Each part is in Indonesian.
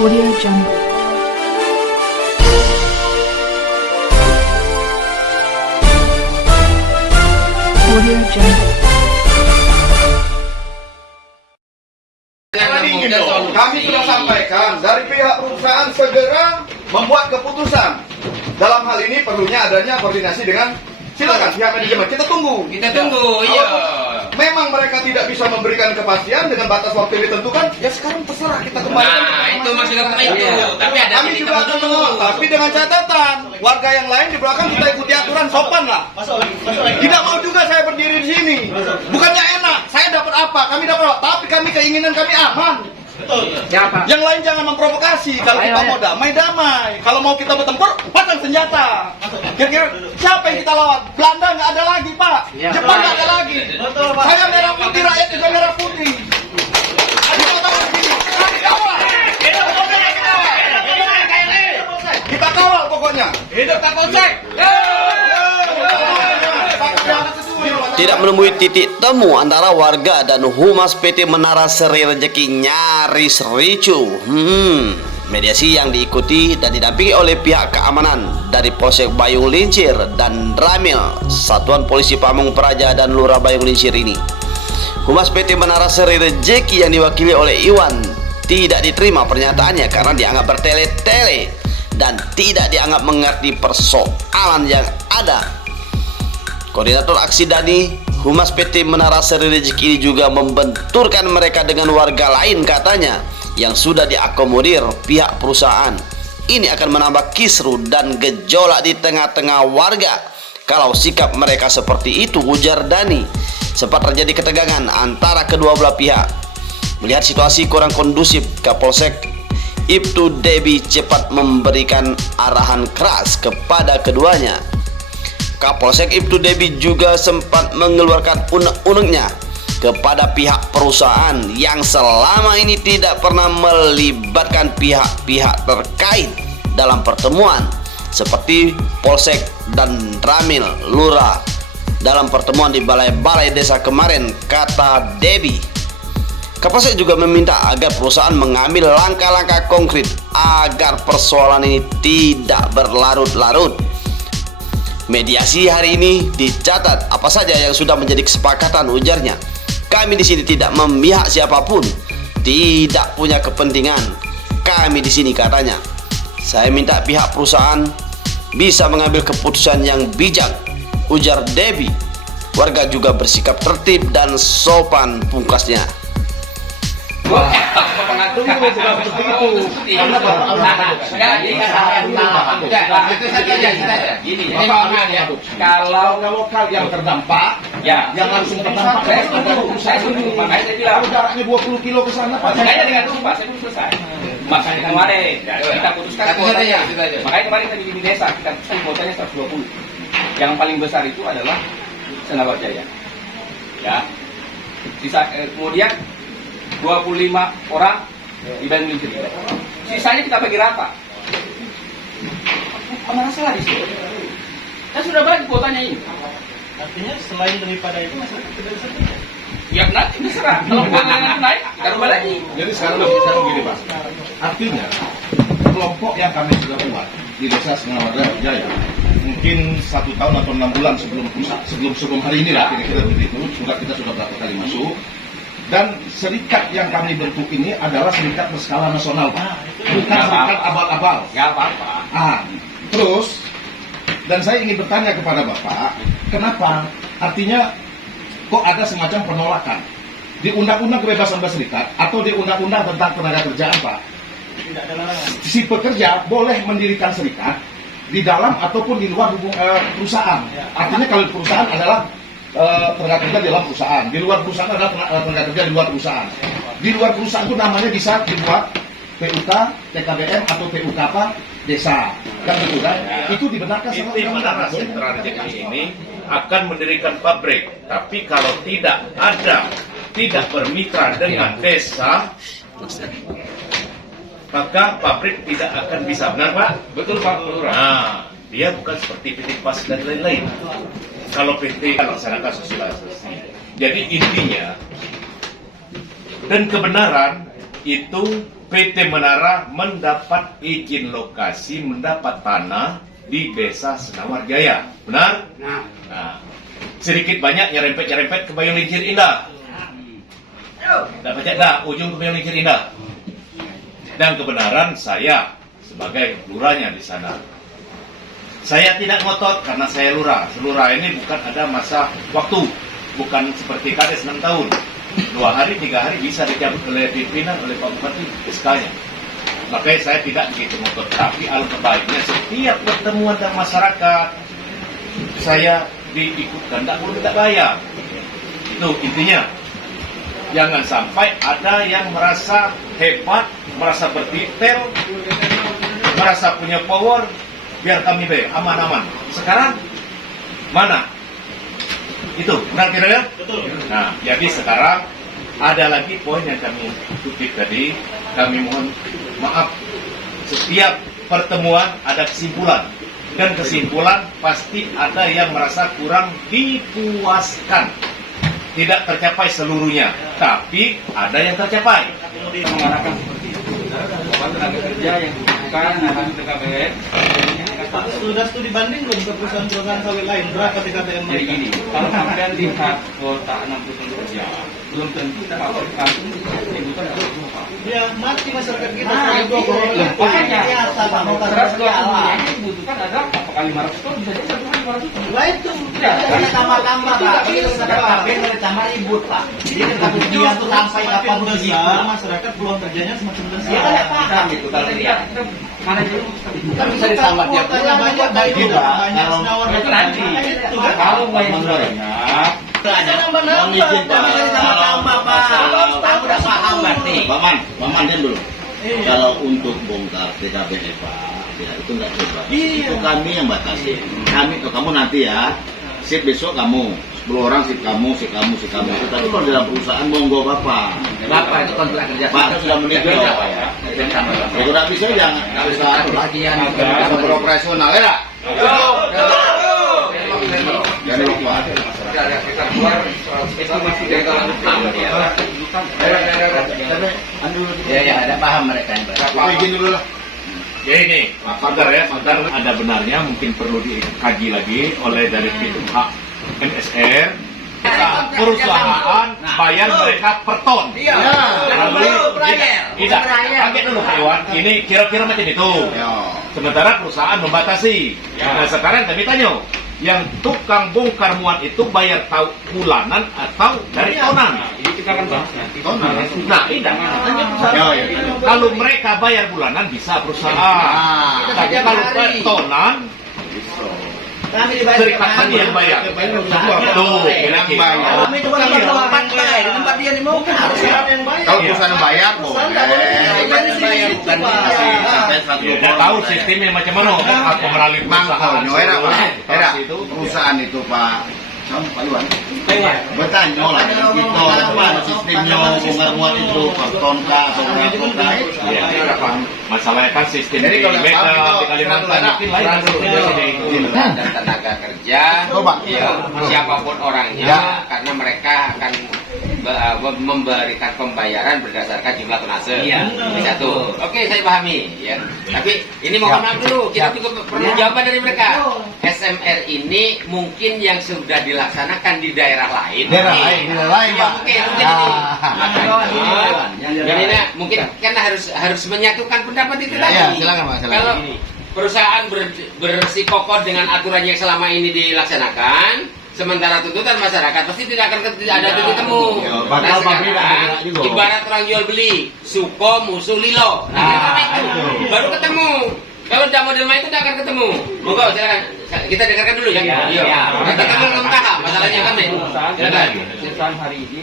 Audio Jungle. Audio Jungle. Kami sudah sampaikan dari pihak perusahaan segera membuat keputusan. Dalam hal ini perlunya adanya koordinasi dengan silakan pihak manajemen. Kita tunggu. Iya. Memang mereka tidak bisa memberikan kepastian dengan batas waktu yang ditentukan. Ya sekarang terserah kita kembali. Nah, itu maksudnya itu. Tapi ada Kami titik juga temu akan dulu. menolak, tapi dengan catatan warga yang lain di belakang kita ikuti aturan sopan lah. Tidak mau juga saya berdiri di sini. Bukannya enak, saya dapat apa? Kami dapat apa? Tapi kami keinginan kami aman. Siapa? Yang lain jangan memprovokasi. Kalau kita mau damai. Kalau mau kita bertempur, pasang senjata. Kira-kira siapa yang kita lawan? Belanda nggak ada lagi, Pak. Jepang nggak ada lagi. Saya merah putih, rakyat juga merah putih. Kita tahu di sini. Kita kawal pokoknya. Hidup Kapolsek. Tidak menemui titik temu antara warga dan Humas PT Menara Seri Rejeki nyaris ricuh. Mediasi yang diikuti dan didampingi oleh pihak keamanan dari Polsek Bayung Lincir dan Ramil, Satuan Polisi Pamung Praja dan Lurah Bayung Lincir ini. Humas PT Menara Seri Rejeki yang diwakili oleh Iwan tidak diterima pernyataannya karena dianggap bertele-tele dan tidak dianggap mengerti persoalan yang ada. Koordinator aksi Dani, Humas PT Menara Seri Rejeki ini juga membenturkan mereka dengan warga lain katanya yang sudah diakomodir pihak perusahaan. Ini akan menambah kisru dan gejolak di tengah-tengah warga. Kalau sikap mereka seperti itu, ujar Dani, sempat terjadi ketegangan antara kedua belah pihak. Melihat situasi kurang kondusif, Kapolsek Ibtu Debi cepat memberikan arahan keras kepada keduanya. Kapolsek Ibtu Debi juga sempat mengeluarkan unek-uneknya kepada pihak perusahaan yang selama ini tidak pernah melibatkan pihak-pihak terkait dalam pertemuan seperti Polsek dan Ramil Lurah dalam pertemuan di balai-balai desa kemarin, kata Debi. Kapolsek juga meminta agar perusahaan mengambil langkah-langkah konkret agar persoalan ini tidak berlarut-larut. Mediasi hari ini dicatat apa saja yang sudah menjadi kesepakatan, ujarnya. Kami di sini tidak memihak siapapun, tidak punya kepentingan. Kami di sini, katanya. Saya minta pihak perusahaan bisa mengambil keputusan yang bijak, ujar Debi. Warga juga bersikap tertib dan sopan, pungkasnya. Kalau yang terdampak, yang langsung terdampak, saya setuju. Makanya saya bilang, jaraknya 20 kilo ke sana, Pak. Makanya dengan itu Pak, saya belum selesai. Makanya kemarin kita putuskan kuotanya. Makanya kemarin kita di desa kita putuskan kuotanya 120. Yang paling besar itu adalah Senabar Jaya. Ya. Kemudian 25 orang di Bayung Lincir. Sisanya kita bagi rata. Apa masalah di sini? Kan sudah bagi kuotanya ini. Artinya selain daripada itu masyarakat tidak bisa kerja. Ya nanti terserah. Kalau kuotanya naik, kita rubah lagi. Jadi sekarang begini, Pak. Artinya kelompok yang kami sudah buat di desa Senabar Jaya mungkin 1 tahun atau 6 bulan sebelum hari ini lah kira-kira begitu, kita sudah berapa kali masuk. Dan serikat yang kami bentuk ini adalah serikat berskala nasional, Pak. Bukan serikat abal-abal. Nggak apa-apa. Terus, dan saya ingin bertanya kepada Bapak, kenapa? Artinya, kok ada semacam penolakan di Undang-Undang Kebebasan Berserikat atau di Undang-Undang tentang Tenaga Kerjaan, Pak? Tidak ada larangan. Si pekerja boleh mendirikan serikat di dalam ataupun di luar perusahaan. Artinya kalau di perusahaan adalah tenaga kerja di dalam perusahaan, di luar perusahaan adalah tenaga kerja di luar perusahaan. Di luar perusahaan itu namanya bisa dibuat PUK, TKBM atau PUK apa? Desa. Kan gitu kan? Itu dibenarkan sama Inti Menara Sentra Rejeki ini akan mendirikan pabrik, tapi kalau tidak bermitra dengan desa, maka pabrik tidak akan bisa. Benar, Pak? Betul Pak Lurah. Nah, dia bukan seperti PT PAS dan lain-lain. Kalau PT kan laksanakan sosialisasi. Jadi intinya dan kebenaran itu PT Menara mendapat izin lokasi, mendapat tanah di Desa Senawar Jaya. Benar? Nah, sedikit banyak nyerempet-nyerempet ke Bayung Lincir Indah. Dapat dah ujung ke Bayung Lincir Indah. Dan kebenaran saya sebagai lurahnya di sana. Saya tidak ngotot karena saya lurah. Lurah ini bukan ada masa waktu, bukan seperti kades 6 tahun. 2 hari, 3 hari bisa dicabut oleh pimpinan, oleh Pak Bupati SK-nya. Makanya saya tidak begitu ngotot. Tapi alangkah baiknya setiap pertemuan dengan masyarakat saya diikutkan, tidak perlu minta bayar. Itu intinya. Jangan sampai ada yang merasa hebat, merasa bertitel, merasa punya power, biar kami bayar, aman-aman. Sekarang mana? Itu, benar kira-kira? Betul. Nah, jadi sekarang ada lagi poin yang kami kutip tadi. Kami mohon maaf. Setiap pertemuan ada kesimpulan. Dan kesimpulan pasti ada yang merasa kurang dipuaskan. Tidak tercapai seluruhnya. Tapi ada yang tercapai. Mengarahkan seperti itu. Bahwa tenaga kerja yang dibutuhkan akan TKBM. Pak, sudah studi banding belum ke perusahaan-perusahaan sawit lain? Berapa TKBM Jadi mereka? gini, kalau sampai lihat kuota 60 kerja, belum tentu kalau kampung dibutuhkan ada berapa. Ya, mati masyarakat kita. Nah, Kalau itu makanya biasa, Pak, mau beras kerja lah. yang dibutuhkan ada apakah 500 ton bisa jadi 500 ton. Lah itu. Ya, Ada tambah-tambah, Pak. Begitu KKBM dari tambah ribut, Pak. Jadi kemudian tuh sampai kapan besar, masyarakat peluang kerjanya semakin besar. Dia kan nggak paham itu kalau dia mana dulu Kan bisa ditambah tiap bulan banyak baik juga. Banyak senawar itu nanti. itu kan. Kalau banyak banyak Bisa nambah-nambah. Bisa ditambah-tambah, Pak. Kamu udah paham berarti. Maman dan dulu. Iya. Kalau untuk bongkar TKBM Pak, ya itu nggak coba. Iya. Itu kami yang batasi. Kami kamu nanti ya. Sip besok kamu. 10 orang sip kamu. Tapi kalau dalam perusahaan monggo Bapak. Bapak itu kontrak kerja. Pak sudah menikah Pak ya. Ya udah bisa jangan usah beroperasional ya. Jangan lupa. Ya, ada paham mereka yang Izin dulu lah. Ya ini, agar ada benarnya mungkin perlu dikaji lagi oleh dari pihak MSR. Perusahaan bayar mereka per ton. Iya. Tidak. Kaget dulu Pak Iwan. Ini kira-kira macam itu. Sementara perusahaan membatasi. Nah sekarang kami tanya, yang tukang bongkar muat itu bayar tahu bulanan atau dari tonan? Ini kita akan bahas nanti. Nah, tidak. Kalau mereka bayar bulanan bisa perusahaan. Tapi kalau per tonan, Kami dibayar serikat tadi yang bayar. Tuh, Kami itu kan tempat bayar, di tempat dia mau kan harus yang bayar. Kalau perusahaan bayar boleh. Bayar bukan Sampai 100 Tidak tahu sistemnya macam mana. Atau melalui perusahaan. Era perusahaan itu Pak. Pak Iwan. Bertanya lah itu apa sistemnya bongkar muat itu per ton kah atau berapa ton kah? Ya, masalahnya kan sistem Jadi di kalau Medan, kalau di Kalimantan mungkin lain sistemnya sini. Dan tenaga kerja, Coba. ya, siapapun orangnya, Ya. karena mereka akan memberikan pembayaran berdasarkan jumlah tonase. Iya. Ini satu. Oke, saya pahami. Ya. Tapi ini mohon maaf dulu, kita juga perlu jawaban dari mereka. SMR ini mungkin yang sudah dilaksanakan di daerah lain. Daerah lain, Ya, Pak. mungkin ini. Jadi mungkin kan harus menyatukan pendapat itu tadi. Ya, silakan Pak, silakan. Kalau perusahaan bersikokoh dengan aturan yang selama ini dilaksanakan, sementara tuntutan masyarakat pasti tidak akan ada titik temu. bakal Nah, pabrik sekarang, ada juga. ibarat orang jual beli, suko, musuh, lilo. Nah, itu baru ketemu. Kalau tidak model main itu tidak akan ketemu. Monggo, silakan. Kita dengarkan dulu ya. Kita belum paham masalahnya kan, Nek. Silakan. Perusahaan hari ini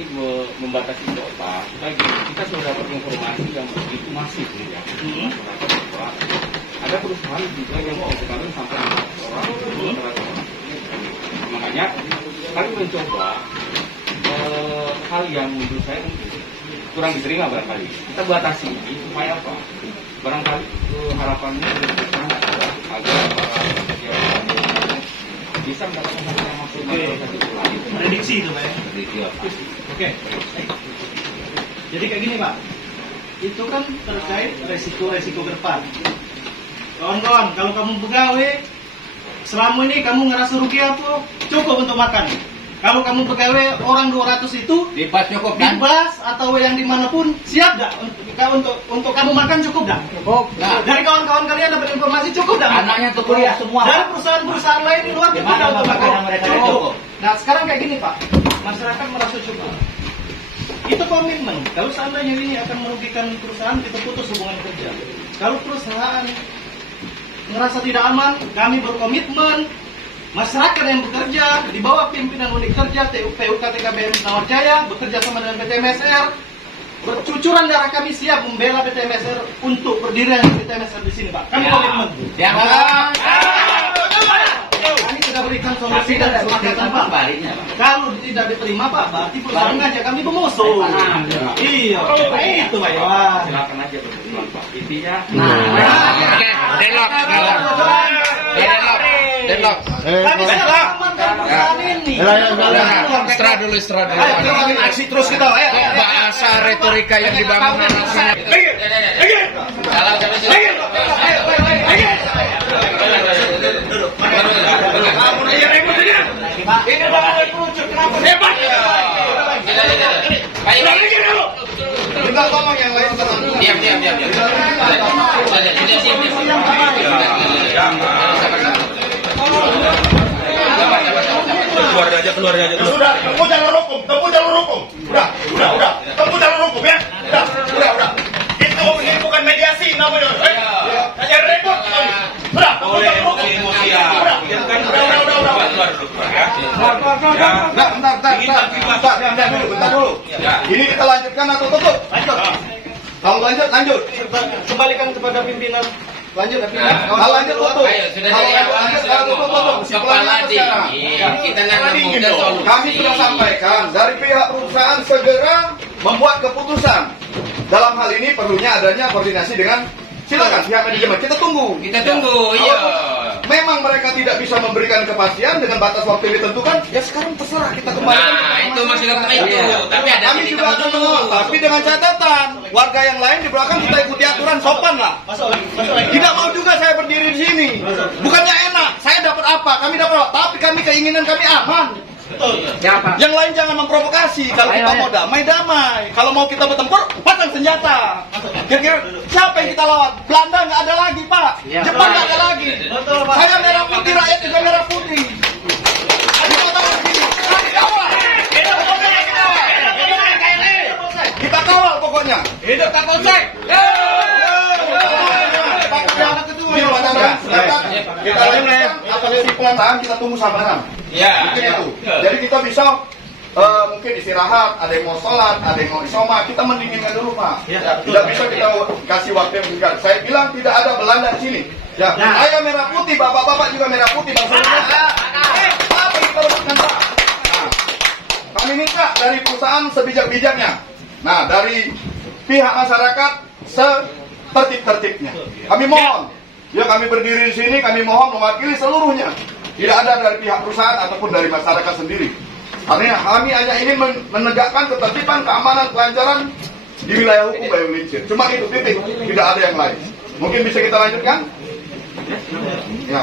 membatasi kuota. Kita sudah dapat informasi yang begitu masif ya. Ada perusahaan juga yang mau sekarang sampai 400 orang. Makanya kami mencoba hal yang menurut saya kurang diterima barangkali. Kita batasi supaya apa? Barangkali harapannya adalah agar para pekerja bisa mendapatkan hal yang maksimal satu lain. prediksi itu, Pak. Prediksi apa? Oke. Jadi kayak gini, Pak. itu kan terkait resiko-resiko ke depan. Kawan-kawan, kalau kamu pegawai, selama ini kamu ngerasa rugi apa? Cukup untuk makan. Kalau kamu pegawai orang 200 itu Bebas cukup kan? bebas atau yang dimanapun siap dah untuk kamu makan cukup dah. Cukup. Nah, Dari kawan-kawan kalian dapat informasi cukup dah. anaknya tuh kuliah semua. Dari perusahaan-perusahaan lain di luar Gimana cukup dah untuk makanan makan. mereka yang cukup? Nah sekarang kayak gini Pak, masyarakat merasa cukup. Itu komitmen. Kalau seandainya ini akan merugikan perusahaan, kita putus hubungan kerja. Kalau perusahaan merasa tidak aman, kami berkomitmen. Masyarakat yang bekerja di bawah pimpinan unit kerja PUK TKBM Senawar Jaya bekerja sama dengan PT MSR, bercucuran darah kami siap membela PT MSR untuk berdirinya PT MSR di sini Pak. Kami komitmen. Ya, Kami sudah berikan solusi dan kesepakatan Pak. baliknya, Pak. Kalau tidak diterima Pak, berarti perusahaan ngajak kami bermusuh. Iya, itu Pak. Wah. Silakan aja berteman Pak. Intinya Oke, deadlock. Deadlock. Kami siap mengamankan perusahaan ini. Istirahat dulu, istirahat dulu. Ayo, kita aksi terus kita. Ayo. Bahasa retorika yang dibangun narasinya. Salam sampai sini. Ini udah mulai kerucut, kenapa? Hebat. Kita ngomong yang lain tenang. Diam. Keluar aja. Sudah, tempuh jalur hukum. Udah. Tempuh jalur hukum ya. Udah. Ini bukan mediasi namanya. Hanya repot. Udah, tempuh jalur hukum. Bentar dulu. Ini kita lanjutkan atau tutup? Kalau lanjut. Kembalikan kepada pimpinan. Lanjut. Kalau lanjut tutup. Ayo, sudah dari awal sudah tutup. kepala dingin. Kita nggak menemukan solusi. Kami sudah sampaikan dari pihak perusahaan segera membuat keputusan. Dalam hal ini perlunya adanya koordinasi dengan silakan pihak manajemen. Kita tunggu. Iya. Memang mereka tidak bisa memberikan kepastian dengan batas waktu yang ditentukan. Ya sekarang terserah kita kembalikan. Nah, itu masih itu. Tapi ada Kami titik juga temu akan dulu. tapi dengan catatan warga yang lain di belakang kita ikuti aturan sopan lah. Tidak mau juga saya berdiri di sini. Bukannya enak, saya dapat apa? Kami dapat apa? Tapi kami keinginan kami aman. Yang lain jangan memprovokasi. Kalau kita mau damai. Kalau mau kita bertempur, pasang senjata. Kira-kira siapa yang kita lawan? Belanda nggak ada lagi, Pak. Jepang nggak ada lagi. Saya merah putih, rakyat juga merah putih. Kita kawal pokoknya. Hidup Kapolsek. Kita lanjutkan atas kesimpulan kita tunggu sama-sama. Ya. Mungkin itu. Jadi kita bisa mungkin istirahat, ada yang mau sholat, ada yang mau isoma, kita mendinginkan dulu Pak. Tidak bisa kita kasih waktu yang singkat. Saya bilang tidak ada Belanda di sini. Ya, saya merah putih, bapak-bapak juga merah putih, bangsa Indonesia. Apa yang kita lakukan Pak? Nah, kami minta dari perusahaan sebijak-bijaknya. Nah, dari pihak masyarakat setertib-tertibnya. Kami mohon, ya kami berdiri di sini, kami mohon mewakili seluruhnya. Tidak ada dari pihak perusahaan ataupun dari masyarakat sendiri. Artinya kami hanya ingin menegakkan ketertiban, keamanan, kelancaran di wilayah hukum Bayung Lincir. Cuma itu titik, tidak ada yang lain. Mungkin bisa kita lanjutkan? Ya.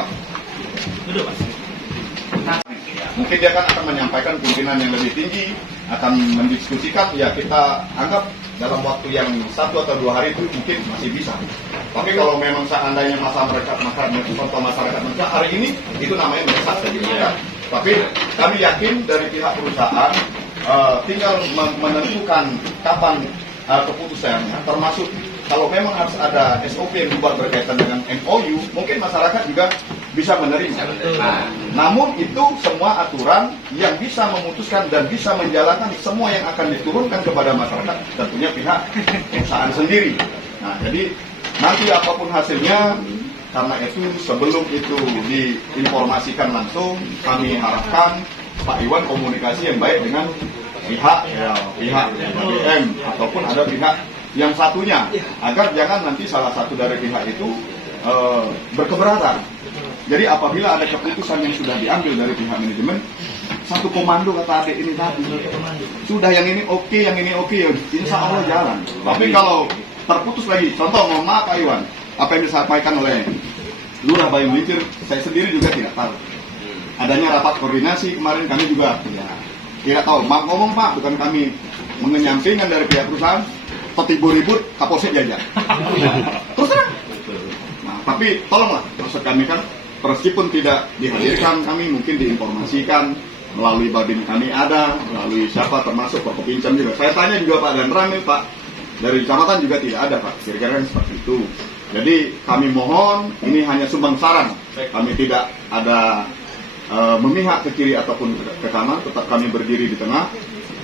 Mungkin dia akan menyampaikan pimpinan yang lebih tinggi, akan mendiskusikan, ya kita anggap dalam waktu yang 1 atau 2 hari itu mungkin masih bisa. Tapi kalau memang seandainya masyarakat hari ini, itu namanya mendesak bagi mereka. Tapi kami yakin dari pihak perusahaan tinggal menentukan kapan keputusannya, termasuk kalau memang harus ada SOP yang dibuat berkaitan dengan MOU, mungkin masyarakat juga bisa menerima. Namun itu semua aturan yang bisa memutuskan dan bisa menjalankan semua yang akan diturunkan kepada masyarakat, tentunya pihak perusahaan sendiri. Nah, jadi nanti apapun hasilnya, karena itu sebelum itu diinformasikan langsung, kami harapkan Pak Iwan komunikasi yang baik dengan pihak BM ataupun ada pihak yang satunya, agar jangan nanti salah satu dari pihak itu berkeberatan. Jadi apabila ada keputusan yang sudah diambil dari pihak manajemen, satu komando kata adik ini tadi, sudah yang ini oke, yang ini oke, ya insya Allah jalan. Tapi kalau terputus lagi. Contoh, mohon maaf Pak Iwan, apa yang disampaikan oleh Lurah Bayung Lincir, saya sendiri juga tidak tahu. Adanya rapat koordinasi kemarin kami juga tidak tahu. Maaf ngomong Pak, bukan kami mengenyampingkan dari pihak perusahaan, tertibu ribut, Kapolsek jajan. Terus terang. Nah, tapi tolonglah, maksud kami kan, meskipun tidak dihadirkan, kami mungkin diinformasikan melalui babin kami ada, melalui siapa termasuk Pak Kepincam juga. Saya tanya juga Pak dan Ramil Pak, dari kecamatan juga tidak ada Pak, kira-kira seperti itu. Jadi kami mohon, ini hanya sumbang saran, kami tidak ada memihak ke kiri ataupun ke kanan, tetap kami berdiri di tengah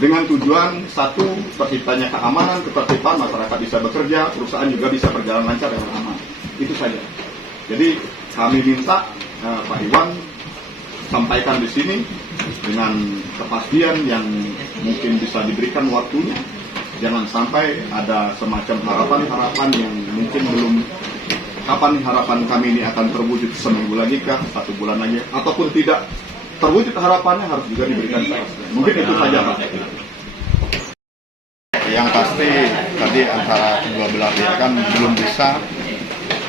dengan tujuan satu, terciptanya keamanan, ketertiban, masyarakat bisa bekerja, perusahaan juga bisa berjalan lancar dengan aman. Itu saja. Jadi kami minta Pak Iwan sampaikan di sini dengan kepastian yang mungkin bisa diberikan waktunya. Jangan sampai ada semacam harapan-harapan yang mungkin belum. Kapan harapan kami ini akan terwujud, seminggu lagi kah, 1 bulan lagi, ataupun tidak terwujud harapannya harus juga diberikan kepastian. Mungkin itu saja Pak. Yang pasti tadi antara kedua belah pihak kan belum bisa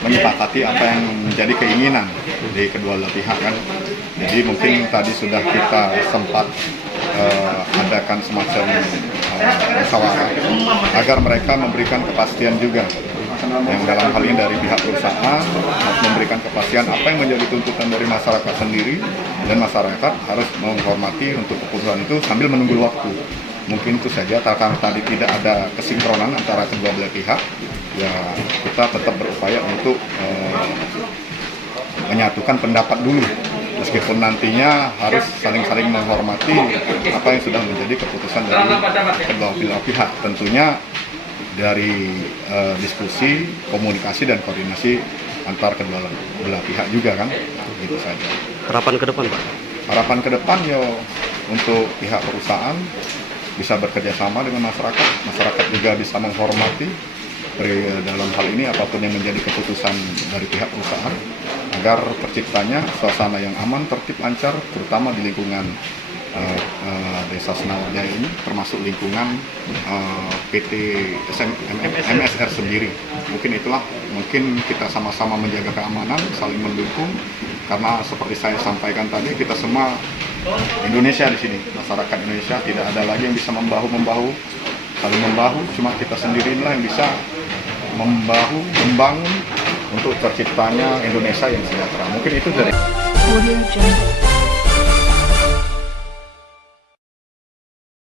menyepakati apa yang menjadi keinginan di kedua belah pihak kan. Jadi mungkin tadi sudah kita sempat adakan semacam musyawarah agar mereka memberikan kepastian juga. Yang dalam hal ini dari pihak perusahaan harus memberikan kepastian apa yang menjadi tuntutan dari masyarakat sendiri, dan masyarakat harus menghormati untuk keputusan itu sambil menunggu waktu. Mungkin itu saja, karena tadi tidak ada kesinkronan antara kedua belah pihak, ya kita tetap berupaya untuk menyatukan pendapat dulu, meskipun nantinya harus saling-saling menghormati apa yang sudah menjadi keputusan dari kedua belah pihak. Tentunya dari diskusi, komunikasi dan koordinasi antar kedua belah pihak juga kan, gitu saja. Harapan ke depan Pak? Harapan ke depan ya untuk pihak perusahaan bisa bekerja sama dengan masyarakat, masyarakat juga bisa menghormati dalam hal ini apapun yang menjadi keputusan dari pihak perusahaan, agar terciptanya suasana yang aman, tertib, lancar, terutama di lingkungan Desa Senawarjaya ini, termasuk lingkungan PT MSR sendiri. Mungkin itulah, mungkin kita sama-sama menjaga keamanan, saling mendukung, karena seperti saya sampaikan tadi, kita semua Indonesia di sini, masyarakat Indonesia, tidak ada lagi yang bisa membahu-membahu, saling membahu, cuma kita sendiri inilah yang bisa membangun untuk terciptanya Indonesia yang sejahtera. Mungkin itu dari Audio Jungle.